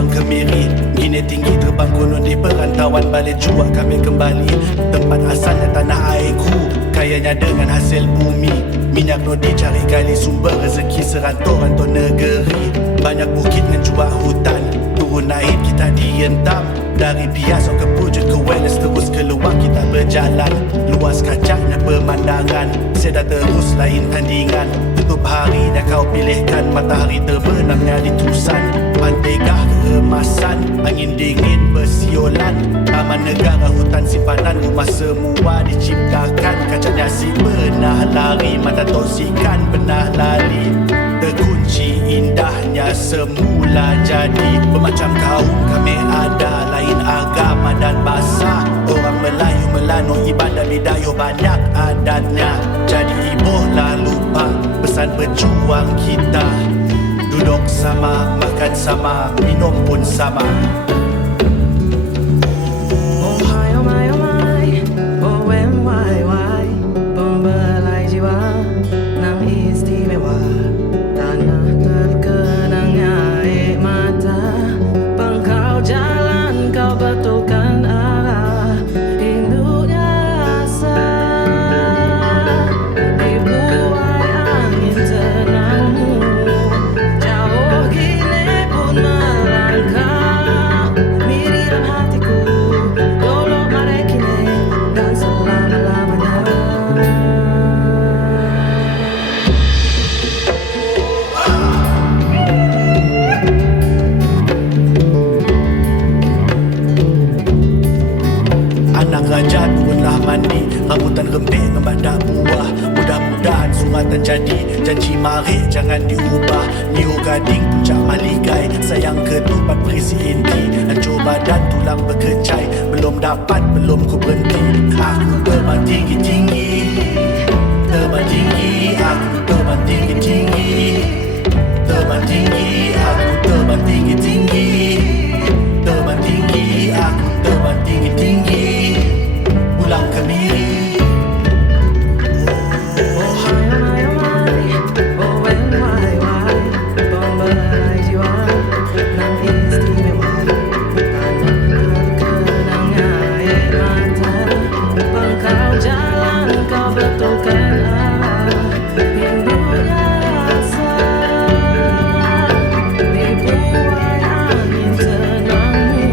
orang Kemiri. Gini tinggi terbang gunung di perantauan, balik jua kami kembali. Tempat asalnya tanah airku, kayanya dengan hasil bumi. Minyak no dicari gali sumber rezeki serantau-rantau negeri. Banyak bukit dengan jua hutan, turun naik kita dientam. Dari Piasso ke Pujuk ke Wellness terus keluar kita berjalan. Luas kacanya pemandangan, seda terus lain tandingan. Tutup hari dah kau pilihkan, matahari terbenamnya di Tusan. Pantai Gah keemasan, angin dingin bersiolan. Taman negara hutan simpanan, rumah semua diciptakan. Kacanya si pernah lari, mata tosikan pernah lali. Terkunci indahnya semula jadi. Bermacam kaum kami ada, lain agama dan bahasa. Orang Melayu melano ibadah bidayo banyak adatnya. Jadi ibohlah lupa pesan pejuang kita. Duduk sama, makan sama, minum pun sama. Oh my, oh my, oh my, oh why, pembelai jiwa nan istimewa. Tanah terkenangnya air mata, pengkau jalan kau betulkan arah. Induknya rasa dibuai angin tenangmu. Jauh gini pun melangkah, miriran hatiku dolok mare kini dan selama-lamanya. Anak raja turunlah mandi, rambutan rempik ngembadak buah. Mudah-mudahan suratan jadi, janji marik jangan diubah. Niu Gading puncak Maligai, sayang ketupat berisi inti. Hancur badan tulang berkecai, belum dapat belum ku berhenti. Aku terbang tinggi-tinggi, terbang tinggi. Aku terbang tinggi-tinggi, terbang tinggi. Aku terbang tinggi-tinggi, terbang tinggi. Aku terbang tinggi-tinggi, pulang Kemiri. Oh my, oh my, oh why, pembelai jiwa nan istimewa. Tanah terkenangnya air mata, pengkau jalan kau betulkan arah. Induknya rasa dibuai angin tenangmu.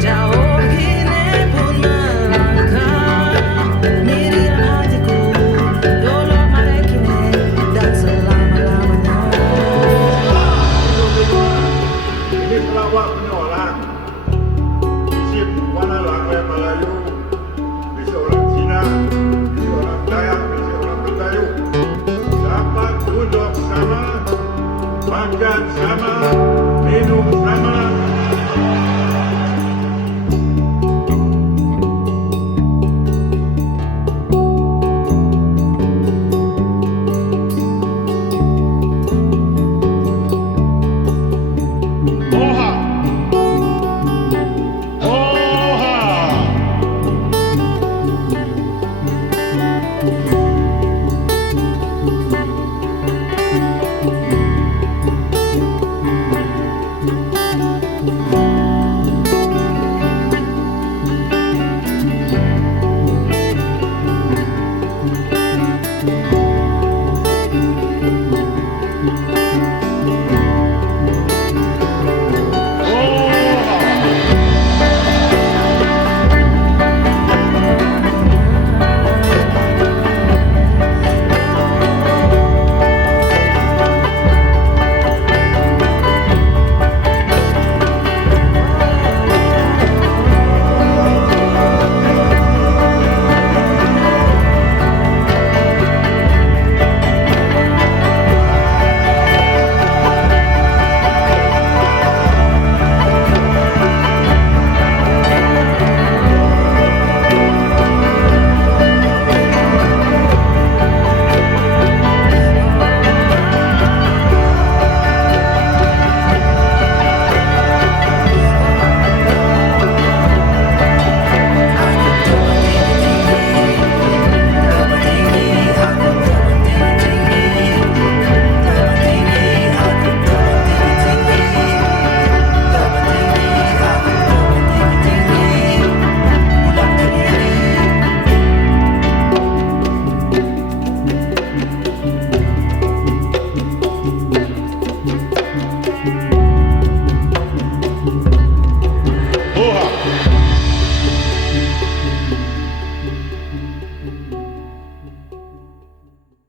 Jauh gini pun melangkah, miriran hatiku dolok mare kini dan selama-lamanya. Ini pelawak punya orang. Isi warna langgai Melayu, bisa orang Cina, bisa orang Dayak, bisa orang Betayu. Dapat duduk sama, makan sama, minum sama.